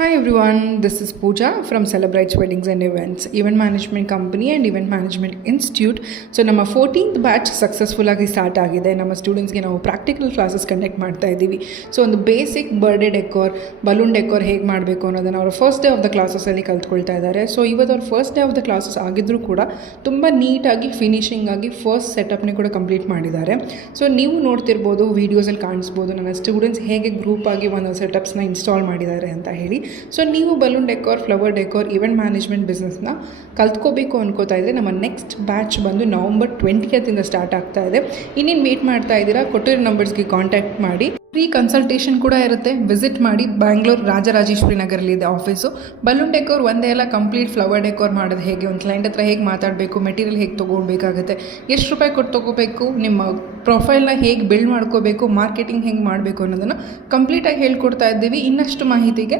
Hi everyone, this is Pooja from Celebrates Weddings and Events, Event Management Company and Event Management Institute. So ನಮ್ಮ 14th batch successful ಆಗಿ start ಆಗಿದೆ. ನಮ್ಮ ಸ್ಟೂಡೆಂಟ್ಸ್ಗೆ ನಾವು practical classes conduct ಮಾಡ್ತಾ ಇದ್ದೀವಿ. So ಒಂದು basic birthday decor, balloon decor ಹೇಗೆ ಮಾಡಬೇಕು ಅನ್ನೋದನ್ನು ಅವರು ಫಸ್ಟ್ ಡೇ ಆಫ್ ದ ಕ್ಲಾಸಸಲ್ಲಿ ಕಲ್ತ್ಕೊಳ್ತಾ ಇದ್ದಾರೆ. ಸೊ ಇವತ್ತು ಅವ್ರು first day of the classes ಆಗಿದ್ದರೂ ಕೂಡ ತುಂಬ ನೀಟಾಗಿ ಫಿನಿಶಿಂಗ್ ಆಗಿ ಫಸ್ಟ್ ಸೆಟಪ್ನೇ ಕೂಡ ಕಂಪ್ಲೀಟ್ ಮಾಡಿದ್ದಾರೆ. ಸೊ ನೀವು ನೋಡ್ತಿರ್ಬೋದು, ವೀಡಿಯೋಸಲ್ಲಿ ಕಾಣಿಸ್ಬೋದು ನನ್ನ ಸ್ಟೂಡೆಂಟ್ಸ್ ಹೇಗೆ ಗ್ರೂಪ್ ಆಗಿ ಒಂದು ಸೆಟಪ್ಸ್ನ ಇನ್ಸ್ಟಾಲ್ ಮಾಡಿದ್ದಾರೆ ಅಂತ ಹೇಳಿ. ಸೊ ನೀವು balloon decor, flower decor, event management ಬಿಸ್ನೆಸ್ನ ಕಲ್ತ್ಕೋಬೇಕು ಅನ್ಕೋತಾ ಇದ್ದರೆ ನಮ್ಮ ನೆಕ್ಸ್ಟ್ ಬ್ಯಾಚ್ ಬಂದು ನವಂಬರ್ 20th ಸ್ಟಾರ್ಟ್ ಆಗ್ತಾ ಇದೆ. ಇನ್ನೇನು ವೇಟ್ ಮಾಡ್ತಾ ಇದ್ದೀರಾ? ಕೊಟ್ಟಿರೋ ನಂಬರ್ಸ್ಗೆ ಕಾಂಟ್ಯಾಕ್ಟ್ ಮಾಡಿ. ಫ್ರೀ ಕನ್ಸಲ್ಟೇಷನ್ ಕೂಡ ಇರುತ್ತೆ. ವಿಸಿಟ್ ಮಾಡಿ. ಬ್ಯಾಂಗ್ಳೂರು ರಾಜರಾಜೇಶ್ವರಿ ನಗರಲ್ಲಿದೆ ಆಫೀಸು. ಬಲೂನ್ ಡೆಕೋರ್ ಒಂದೇ ಎಲ್ಲ, ಕಂಪ್ಲೀಟ್ ಫ್ಲವರ್ ಡೆಕೋರ್ ಮಾಡೋದು ಹೇಗೆ, ಒಂದು ಕ್ಲೈಂಟ್ ಹತ್ರ ಹೇಗೆ ಮಾತಾಡಬೇಕು, ಮೆಟೀರಿಯಲ್ ಹೇಗೆ ತೊಗೊಳ್ಬೇಕಾಗುತ್ತೆ, ಎಷ್ಟು ರೂಪಾಯಿ ಕೊಟ್ಟು ತೊಗೋಬೇಕು, ನಿಮ್ಮ ಪ್ರೊಫೈಲ್ನ ಹೇಗೆ ಬಿಲ್ಡ್ ಮಾಡ್ಕೋಬೇಕು, ಮಾರ್ಕೆಟಿಂಗ್ ಹೇಗೆ ಮಾಡಬೇಕು ಅನ್ನೋದನ್ನು ಕಂಪ್ಲೀಟಾಗಿ ಹೇಳ್ಕೊಡ್ತಾ ಇದ್ದೀವಿ. ಇನ್ನಷ್ಟು ಮಾಹಿತಿಗೆ